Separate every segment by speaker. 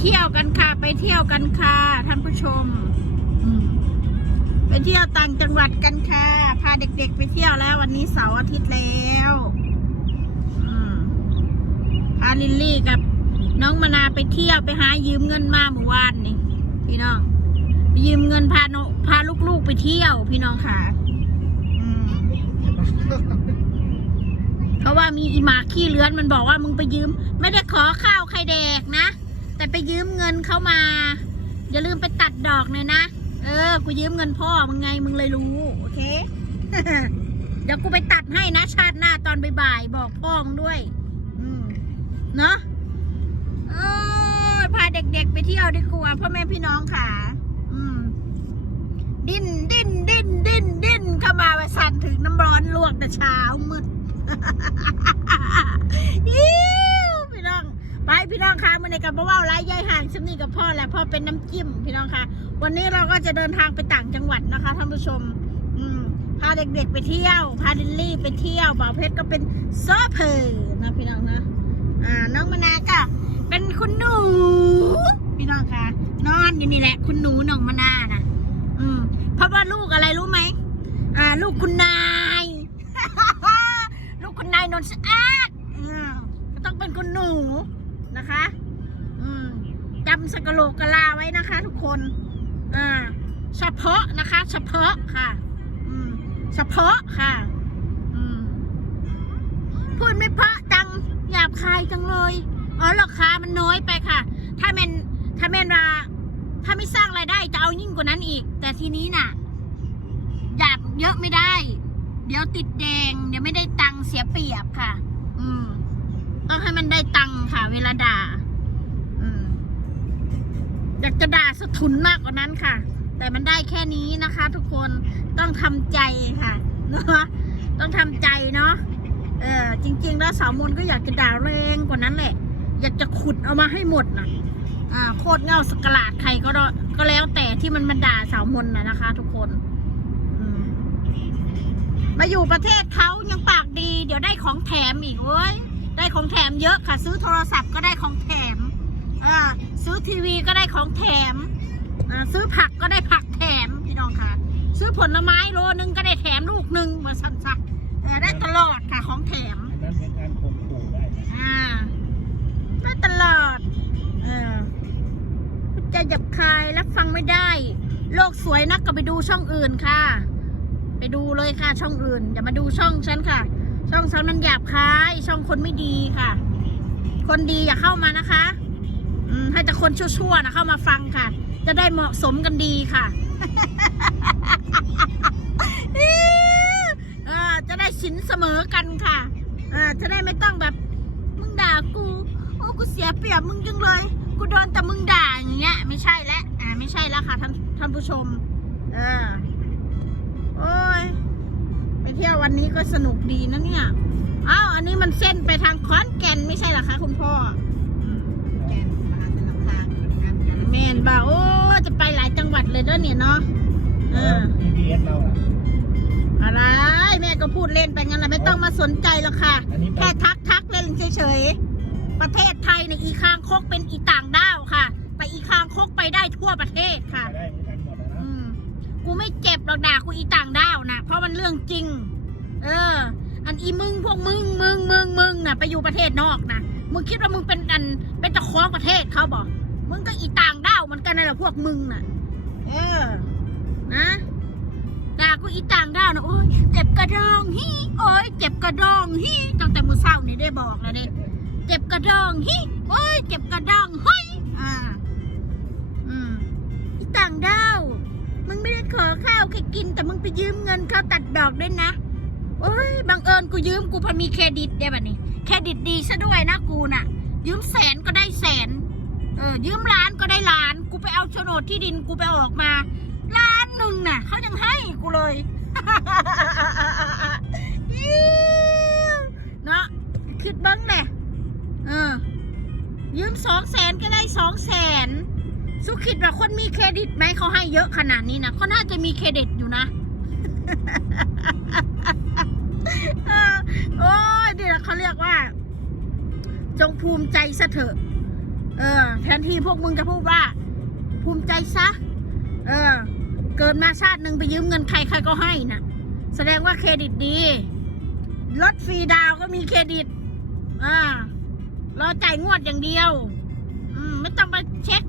Speaker 1: เที่ยวกันค่ะ ไปเที่ยวกันค่ะ ท่านผู้ชมอืมไปเที่ยวต่างจังหวัดกันค่ะ พาเด็กๆ ไปเที่ยวแล้ววันนี้เสาร์อาทิตย์แล้วอืมพาลิลลี่กับน้องมานาไปเที่ยวไปหายืมเงินมาเมื่อวานนี่พี่น้องไปยืมเงินพาโนพาลูกๆไปเที่ยว พี่น้องค่ะอืมเพราะว่ามีอีหมาขี้เลื้อนมันบอกว่ามึงไปยืม ไม่ได้ขอข้าวใครแดกนะ แต่ไปยืมเงินเขามา อย่าลืมไปตัดดอกหน่อยนะ เออ กูยืมเงินพ่อมึงไงมึงเลยรู้ โอเค เดี๋ยวกูไปตัดให้นะ ชาติหน้าตอนบ่ายๆบอกพ่อมึงด้วย อืมเนาะเออพาเด็กๆไปเที่ยวดีกว่าพ่อแม่พี่น้องค่ะ อืม ดิ้นดิ้นดิ้นดิ้นดิ้นเข้ามาไปสั่นถึงน้ำร้อนลวกแต่เช้ามืดยิ้วพี่น้อง ไปพี่น้องคะมันในกับว่าไร้ย่อยห่างชิมนี่กับพ่อแหละพ่อเป็นน้ำจิ้มพี่น้องคะวันนี้เราก็จะเดินทางไปต่างจังหวัดนะคะท่านผู้ชมพาเด็กๆไปเที่ยว พาดิลลี่ไปเที่ยวบ่าวเพชรก็เป็นซอเพอร์นะพี่น้องนะอ่าน้องมนาก็เป็นคุณหนู พี่น้องคะนอนอยู่นี่แหละ คุณหนูน้องมนานะอืมเพราะว่าลูกอะไรรู้ไหมอ่า ลูกคุณนาย ลูกคุณนายนนท์สะอาดอืมก็ต้องเป็นคุณหนู นะคะ อืมจำสกโลกลาไว้นะคะ ทุกคน อ่า เฉพาะนะคะ เฉพาะค่ะ อืม เฉพาะค่ะ อืม พูดไม่เพราะจังหยาบคายจังเลย อ๋อราคามันน้อยไปค่ะ ถ้าเมนถ้าเมนราถ้าไม่สร้างรายได้จะเอายิ่งกว่านั้นอีก แต่ทีนี้น่ะหยาบเยอะไม่ได้ เดี๋ยวติดแดง เดี๋ยวไม่ได้ตังค์เสียเปรียบค่ะ ต้องให้มันได้ตังค่ะ เวลาด่าอยากจะด่าสะทุนมากกว่านั้นค่ะ แต่มันได้แค่นี้นะคะ ทุกคนต้องทำใจค่ะเนาะต้องทำใจเนาะเออจริง ๆ แล้วสาวมนก็อยากจะด่าแรงกว่านั้นแหละ อยากจะขุดเอามาให้หมดนะอ่าโคตรเงาสกลาดใครก็ได้ก็แล้วแต่ที่มันมาด่าสาวมนนะนะคะ ทุกคนมาอยู่ประเทศเขายังปากดี เดี๋ยวได้ของแถมอีกเว้ย ได้ของแถมเยอะค่ะ ซื้อโทรศัพท์ก็ได้ของแถมอ่าซื้อทีวีก็ได้ของแถมอ่าซื้อผักก็ได้ผักแถมพี่น้องค่ะ ซื้อผลไม้โลนึงก็ได้แถมลูกหนึ่งเหมือนสันสักเออได้ตลอดค่ะของแถม
Speaker 2: อันนั้นเป็นการข่มขู่ได้นะ
Speaker 1: อ่าได้ตลอดเออใจะหยับคายรับฟังไม่ได้ โลกสวยนักก็ไปดูช่องอื่นค่ะ ไปดูเลยค่ะช่องอื่นอย่ามาดูช่องฉันค่ะ ช่องฉันนั้นหยาบคายช่องคนไม่ดีค่ะ คนดีอย่าเข้ามานะคะอืมให้แต่คนชั่วๆนะเข้ามาฟังค่ะ จะได้เหมาะสมกันดีค่ะจะได้สินเสมอกันค่ะจะได้ไม่ต้องแบบมึงด่ากูโอ้กูเสียเปรียบมึงจังเลย กูโดนแต่มึงด่าอย่างเงี้ย ไม่ใช่แล้วอ่าไม่ใช่แล้วค่ะท่านท่านผู้ชม เออโอ้ย ที่ยววันนี้ก็สนุกดีนะเนี่ยอ้าวอันนี้มันเส้นไปทางขอนแก่นไม่ใช่เหรอคะคุณพ่ออืม
Speaker 3: แกนมหาสารคามนะครับ
Speaker 1: แมนบ่าโอ้จะไปหลายจังหวัดเลยเด้อเนี่ยเนาะเออ
Speaker 2: พีบีเอสเราอะ
Speaker 1: อะไรแม่ก็พูดเล่นไปงั้นแหละไม่ต้องมาสนใจหรอกค่ะ
Speaker 2: อันนี้ไป
Speaker 1: แค่ทักทักเล่นเฉยๆ ประเทศไทยในยอีคางคกเป็นอีต่างด้าวค่ะ ไปอีคางคกไปได้ทั่วประเทศค่ะ
Speaker 2: ไปได้เหมือนกันหมดนะ
Speaker 1: อืม กูไม่เจ็บหรอกด่ากูอีต่างด้าวนะเพราะมันเรื่องจริง เออ อันอีมึงพวกมึงมึงมึงมึงน่ะ ไปอยู่ประเทศนอกนะมึงคิดว่ามึงเป็นอันเป็นเจ้าของประเทศเขาบอกมึงก็อีต่างด้าวเหมือนกันนั่นแหละพวกมึงน่ะ เออ นะด่ากูอีต่างด้าวนะโอ้ยเจ็บกระดองฮีโอ้ยเจ็บกระดองฮีตั้งแต่มือเศร้านี่ได้บอกแล้วเนี่ยเจ็บกระดองฮีโอ้ยเจ็บกระดองเฮ้ย ขอข้าวแค่กิน แต่มึงไปยืมเงินเขาตัดดอกด้วยนะโอ้ยบังเอิญกูยืมกูพอมีเครดิตเดียวแบบนี้ เครดิตดีซะด้วยนะกูน่ะ ยืมแสนก็ได้แสน เออ ยืมล้านก็ได้ล้าน กูไปเอาโฉนดที่ดินกูไปออกมาล้านหนึ่งน่ะเขายังให้กูเลยเนาะคิดบิ้งแหละเออยืมสองแสนก็ได้สองแสน สุคิดว่าคนมีเครดิตไหมเขาให้เยอะขนาดนี้นะเขาน่าจะมีเครดิตอยู่นะโอ้ยนี่แหละเขาเรียกว่า จงภูมิใจซะเถอะ เออ แทนที่พวกมึงจะพูดว่า ภูมิใจซะ เออ เกิดมาชาติหนึ่งไปยืมเงินใครใครก็ให้น่ะแสดงว่าเครดิตดีรถฟรีดาวก็มีเครดิต อ่ารอจ่ายงวดอย่างเดียว อืม ไม่ต้องไปเช็ค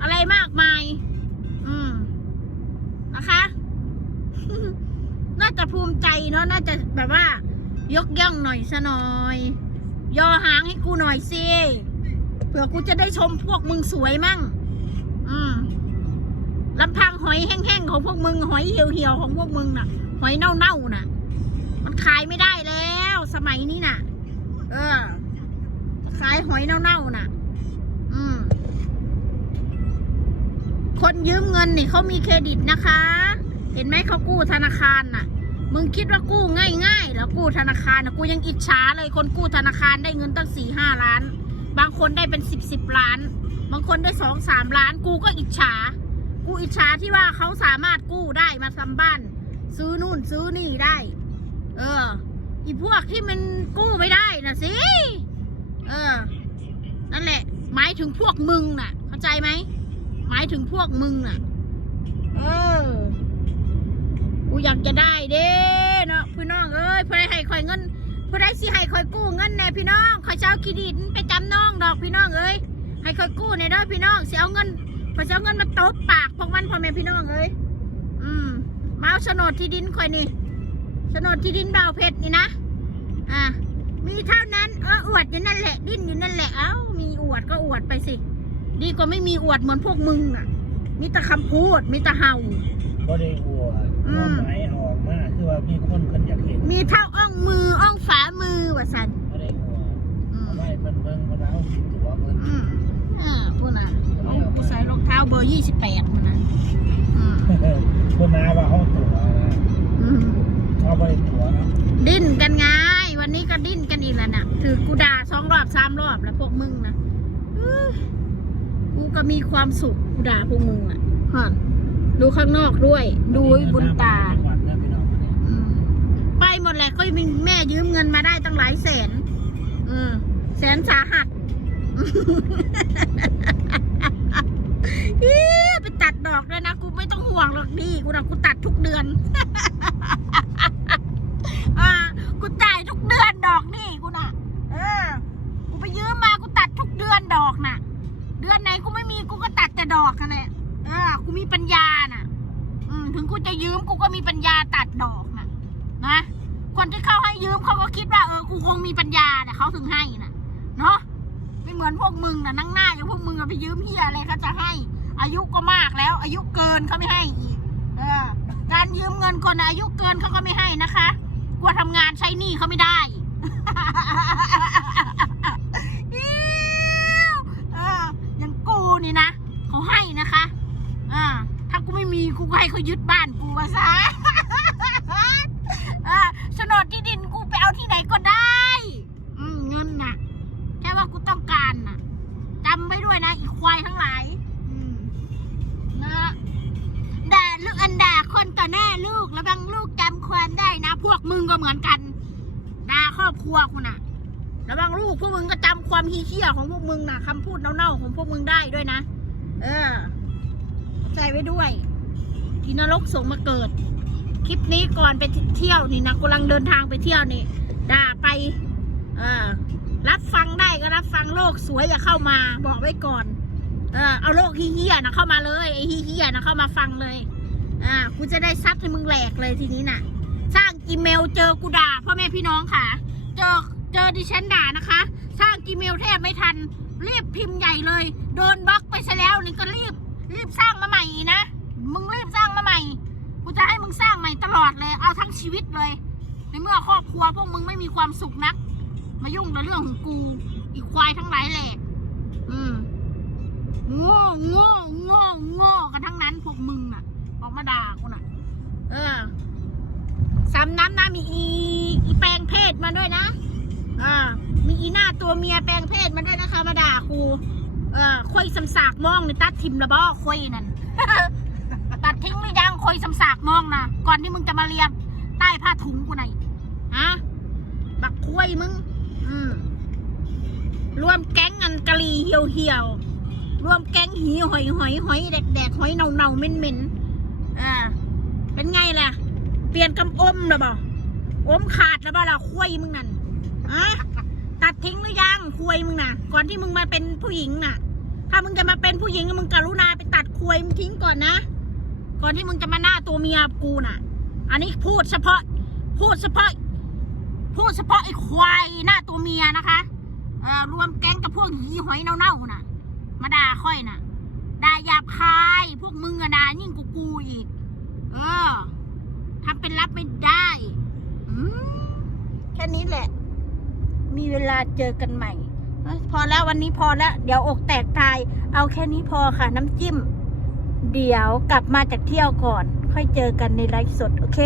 Speaker 1: อะไรมากมาย อืม นะคะ น่าจะภูมิใจเนาะ น่าจะแบบว่า ยกย่องหน่อยซะหน่อยย่อหางให้กูหน่อยสิ เผื่อกูจะได้ชมพวกมึงสวยมั่ง อืมลำพังหอยแห้งๆของพวกมึง หอยเหี่ยวๆของพวกมึงน่ะ หอยเน่าๆน่ะ มันขายไม่ได้แล้ว สมัยนี้น่ะ เออขายหอยเน่าๆน่ะ อืม คนยืมเงินนี่เขามีเครดิตนะคะ เห็นไหมเขากู้ธนาคารน่ะ มึงคิดว่ากู้ง่ายๆเหรอกู้ธนาคารนะกูยังอิจฉาเลยคนกู้ธนาคารได้เงินตั้งสี่ห้าล้าน บางคนได้เป็นสิบสิบล้าน บางคนได้สองสามล้าน กูก็อิจฉา กูอิจฉาที่ว่าเขาสามารถกู้ได้มาทำบ้าน ซื้อนู่นซื้อนี่ได้ เออ อีพวกที่มันกู้ไม่ได้น่ะสิ เออ นั่นแหละ หมายถึงพวกมึงน่ะ เข้าใจไหม หมายถึงพวกมึงน่ะ เออ กูอยากจะได้เด้เนาะพี่น้องเอ้ยเพื่อให้คอยเงินเพื่อได้สิให้คอยกู้เงินแน่พี่น้องคอยเจ้าเคดิตไปจำน้องดอกพี่น้องเอ้ยให้คอยกู้ในด้อพี่น้องเสิเอาเงินคอยจะเอาเงินมาตบปากพวกมันพ่อแม่พี่น้องเอ้ยอืมมาเอาโฉนดที่ดินคอยนี่โฉนดที่ดินบ่าเพชรนี่นะอะมีเท่านั้นเอออวดอยู่นั่นแหละ ดิ้นอยู่นั่นแหละเอ้ามีอวดก็อวดไปสิ ดีกว่าไม่มีอวดเหมือนพวกมึงอะ มีแต่คำพูด มีแต่เห่า
Speaker 2: ก็ได้อัว
Speaker 1: อืม
Speaker 2: ว่าไม้เอาออกมาคือว่ามีคนคนอยากเห็น
Speaker 1: มีเท่าอ่องมืออ่องฝามือว่าสัน
Speaker 2: ก็ได้อัว
Speaker 1: อืม
Speaker 2: เอาไว้มันเบิ่งมันเอาสิตัวเบิ่ง
Speaker 1: อืมอ่าพูดนะเอากูใส่รองเท้าเบอร์ยี่สิบแปดมันนะอืม
Speaker 2: คนน้าว่าเขาตัวนะ
Speaker 1: อืม
Speaker 2: เขาไม่ได้ตัวเนาะ
Speaker 1: ดิ้นกันไงวันนี้ก็ดิ้นกันอีกแล้วน่ะถือกูด่าสองรอบสามรอบแล้วพวกมึงนะอื้อ กูก็มีความสุขกูด่าพวกมึงอะฮะดูข้างนอกด้วย ดูไอ้บุญตา
Speaker 2: จังหวัดเนี่ยพี่น้องเนี่ย
Speaker 1: อืมไปหมดแหละก็มีแม่ยืมเงินมาได้ตั้งหลายแสน อืมแสนสาหัส อีไปตัดดอกด้วยนะ กูไม่ต้องห่วงหรอกดีกูนะกูตัดทุกเดือน อ่า กูจ่ายทุกเดือนดอกนี่กูน่ะ เออ กูไปยืมมากูตัดทุกเดือนดอกน่ะ เดือนไหนกูไม่มีกูก็ตัดแต่ดอกกันแหละเออ กูมีปัญญาน่ะ อืม ถึงกูจะยืมกูก็มีปัญญาตัดดอกนะนะคนที่เข้าให้ยืมเขาก็คิดว่าเออกูคงมีปัญญาเนี่ยเขาถึงให้นะเนาะไม่เหมือนพวกมึงน่ะนั่งหน้าอย่างพวกมึงไปยืมเฮียอะไรเขาจะให้ อายุก็มากแล้ว อายุเกินเขาไม่ให้อีกเออการยืมเงินคนอายุเกินเขาก็ไม่ให้นะคะกลัวทำงานใช้หนี้เขาไม่ได้ อิ๊วเอออย่างกูนี่นะเขาให้นะคะอ่าถ้ากูไม่มีกูก็ให้เขายึดบ้านกูมาซะ อ่าโฉนดที่ดินกูไปเอาที่ไหนก็ได้ อืมเงินน่ะ แค่ว่ากูต้องการน่ะจำไว้ด้วยนะ อีกควายทั้งหลายอืมนะด่าลูกอันด่าคนต่อหน้าลูกแล้วบางลูกจำความได้นะ พวกมึงก็เหมือนกันด่าครอบครัวกูน่ะแล้วบางลูกพวกมึงก็จำความเฮี้ยๆของพวกมึงน่ะคำพูดเน่าๆของพวกมึงได้ด้วยนะ เออเข้าใจไว้ด้วยที่นรกส่งมาเกิด คลิปนี้ก่อนไปเที่ยวนี่นะกำลังเดินทางไปเที่ยวนี่ ด่าไปเออ รับฟังได้ก็รับฟังโลกสวยอย่าเข้ามา บอกไว้ก่อน เออเอาโลกเฮี้ยนะเข้ามาเลยไอ้เฮี้ยนะเข้ามาฟังเลย อ่ากูจะได้ซัดให้มึงแหลกเลยทีนี้น่ะ สร้างอีเมลเจอกูด่าพ่อแม่พี่น้องค่ะ เจอเจอดิฉันด่านะคะ สร้างอีเมลแทบไม่ทันรีบพิมพ์ใหญ่เลย โดนบล็อกไปซะแล้วนี่ก็รีบ รีบสร้างมาใหม่นะมึงรีบสร้างมาใหม่กูจะให้มึงสร้างใหม่ตลอดเลย เอาทั้งชีวิตเลยในเมื่อครอบครัวพวกมึงไม่มีความสุขนัก มายุ่งกับเรื่องของกู อีกควายทั้งหลายแหละ อืมโง่โง่โง่โง่กันทั้งนั้นพวกมึงน่ะ ออกมาด่ากูน่ะ เออสำน้ำนะมีอีอีแปลงเพศมาด้วยนะอ่ามีอีหน้าตัวเมียแปลงเพศมาด้วยนะคะมาด่ากูเออควยสำสากมองในตัดทิมระบอควยนั่นตัดทิ้งหรือยังควยสำสากมองนะก่อนที่มึงจะมาเรียนใต้ผ้าถุงกูไหนอยฮะบักควยมึง อืมรวมแก๊งอันกะลีเหี่ยวเหี่ยวรวมแก๊งหีหอยหอยหอยแดกแดกหอยเน่าเน่าเหม็นเหม็นอ่า เป็นไงล่ะ เปลี่ยนคำอมหรือเปล่าอมขาดแล้วเปล่าล่ะคุยมึงนั่นอะตัดทิ้งหรือยังคุยมึงน่ะ ก่อนที่มึงมาเป็นผู้หญิงน่ะ ถ้ามึงจะมาเป็นผู้หญิงมึงกรุณาไปตัดคุยมึงทิ้งก่อนนะ ก่อนที่มึงจะมาหน้าตัวเมียกูน่ะ อันนี้พูดเฉพาะ พูดเฉพาะ พูดเฉพาะไอ้ควายหน้าตัวเมียนะคะเอ่อรวมแก๊งกับพวกหีหอยเน่าๆน่ะ มาด่าค่อยน่ะด่าหยาบคาย พวกมึงอะด่ายิ่งกูกูอีก เออทำเป็นรับไม่ได้อแค่นี้แหละ มีเวลาเจอกันใหม่ พอแล้ววันนี้พอแล้ว เดี๋ยวอกแตกตาย เอาแค่นี้พอค่ะ น้ำจิ้ม เดี๋ยวกลับมาจากเที่ยวก่อน ค่อยเจอกันในไลฟ์สด โอเค